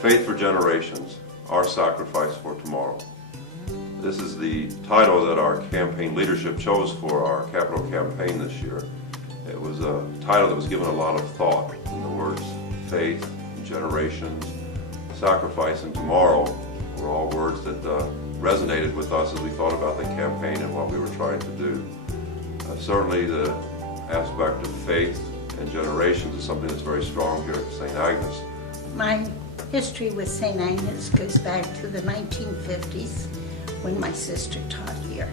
Faith for Generations, Our Sacrifice for Tomorrow. This is the title that our campaign leadership chose for our capital campaign this year. It was a title that was given a lot of thought. And the words faith, generations, sacrifice, and tomorrow were all words that resonated with us as we thought about the campaign and what we were trying to do. Certainly the aspect of faith and generations is something that's very strong here at St. Agnes. My history with St. Agnes goes back to the 1950s when my sister taught here.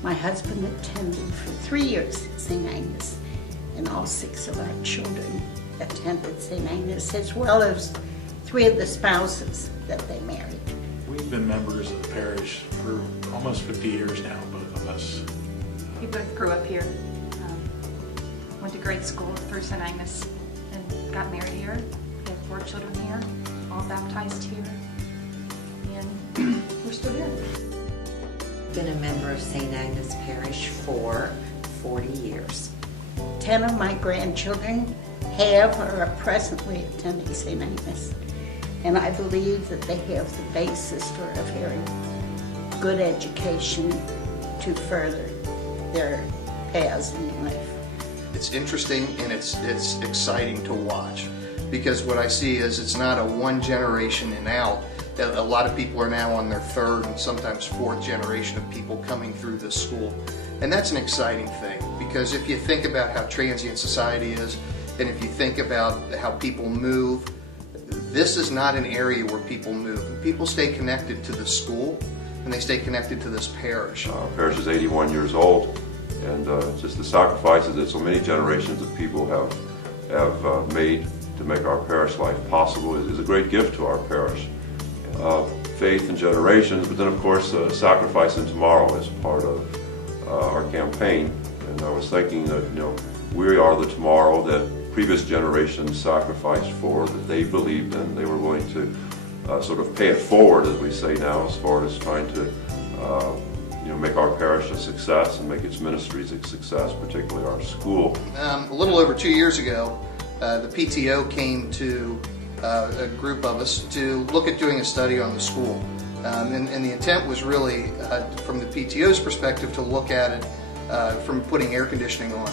My husband attended for 3 years at St. Agnes, and all 6 of our children attended St. Agnes, as well as 3 of the spouses that they married. We've been members of the parish for almost 50 years now, both of us. We both grew up here, went to grade school through St. Agnes, and got married here. We have 4 children here, all baptized here, and we're still here. Been a member of St. Agnes Parish for 40 years. 10 of my grandchildren have or are presently attending St. Agnes, and I believe that they have the basis for a very good education to further their paths in life. It's interesting and it's exciting to watch, because what I see is it's not a one generation and out. A lot of people are now on their 3rd and sometimes 4th generation of people coming through this school. And that's an exciting thing, because if you think about how transient society is, and if you think about how people move, this is not an area where people move. People stay connected to the school, and they stay connected to this parish. Our parish is 81 years old, and just the sacrifices that so many generations of people have made to make our parish life possible is a great gift to our parish. Faith and generations, but then of course sacrifice and tomorrow is part of our campaign. And I was thinking that we are the tomorrow that previous generations sacrificed for, that they believed in. They were willing to sort of pay it forward, as we say now, as far as trying to make our parish a success and make its ministries a success, particularly our school. A little over 2 years ago, the PTO came to a group of us to look at doing a study on the school. And the intent was really, from the PTO's perspective, to look at it from putting air conditioning on.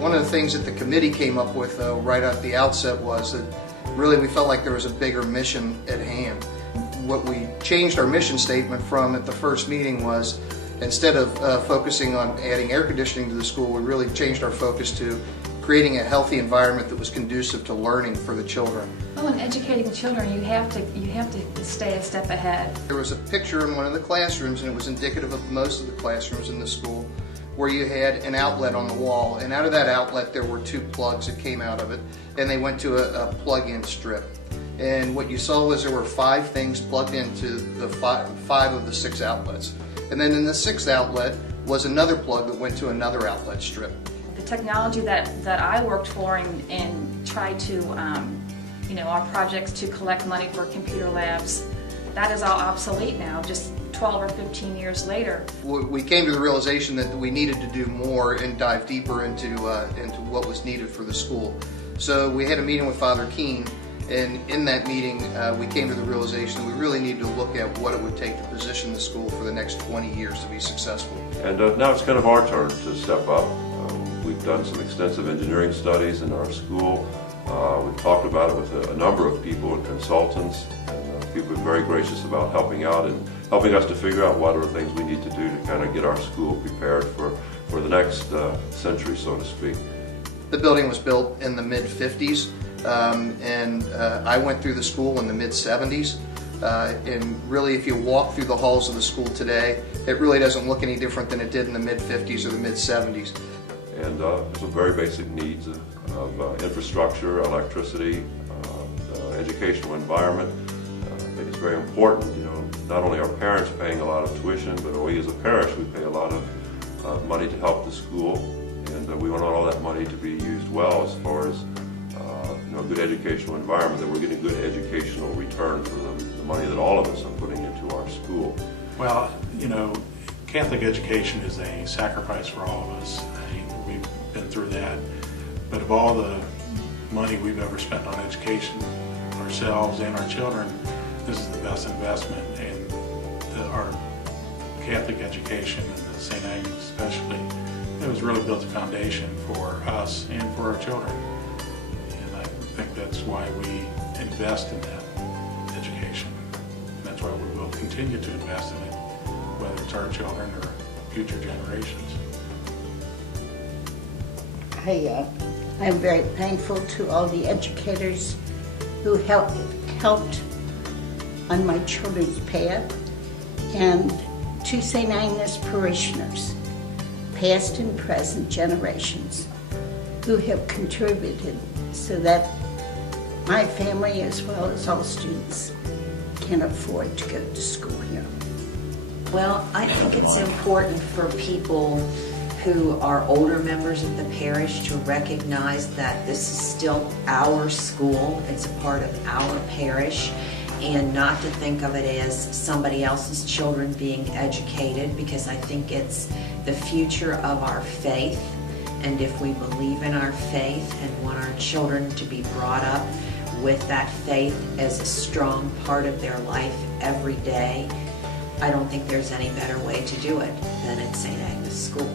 One of the things that the committee came up with, though, right at the outset was that really we felt like there was a bigger mission at hand. What we changed our mission statement from at the first meeting was, instead of focusing on adding air conditioning to the school, we really changed our focus to creating a healthy environment that was conducive to learning for the children. Well, in educating children, you have to stay a step ahead. There was a picture in one of the classrooms, and it was indicative of most of the classrooms in the school, where you had an outlet on the wall, and out of that outlet there were 2 plugs that came out of it, and they went to a plug-in strip. And what you saw was there were 5 things plugged into the 5 of the 6 outlets. And then in the 6th outlet was another plug that went to another outlet strip. The technology that I worked for and tried to, our projects to collect money for computer labs, that is all obsolete now, just 12 or 15 years later. We came to the realization that we needed to do more and dive deeper into what was needed for the school. So we had a meeting with Father Keene, and in that meeting we came to the realization that we really needed to look at what it would take to position the school for the next 20 years to be successful. And now it's kind of our turn to step up. We've done some extensive engineering studies in our school. We've talked about it with a number of people and consultants, and people have been very gracious about helping out and helping us to figure out what are the things we need to do to kind of get our school prepared for the next century, so to speak. The building was built in the mid-50s, and I went through the school in the mid-70s. And really, if you walk through the halls of the school today, it really doesn't look any different than it did in the mid-50s or the mid-70s. And some very basic needs of infrastructure, electricity, educational environment. I think it's very important, not only our parents paying a lot of tuition, but we as a parish, we pay a lot of money to help the school. And we want all that money to be used well as far as a good educational environment, that we're getting good educational return for the money that all of us are putting into our school. Well, Catholic education is a sacrifice for all of us. We've been through that. But of all the money we've ever spent on education, ourselves and our children, this is the best investment, and our Catholic education, and the St. Agnes especially, it was really built a foundation for us and for our children. And I think that's why we invest in that education. And that's why we will continue to invest in it, whether it's our children or future generations. I'm very thankful to all the educators who helped on my children's path, and to St. Agnes parishioners, past and present generations, who have contributed so that my family, as well as all students, can afford to go to school here. Well, I think it's important for people who are older members of the parish to recognize that this is still our school, it's a part of our parish, and not to think of it as somebody else's children being educated, because I think it's the future of our faith. And if we believe in our faith and want our children to be brought up with that faith as a strong part of their life every day, I don't think there's any better way to do it than at St. Agnes School.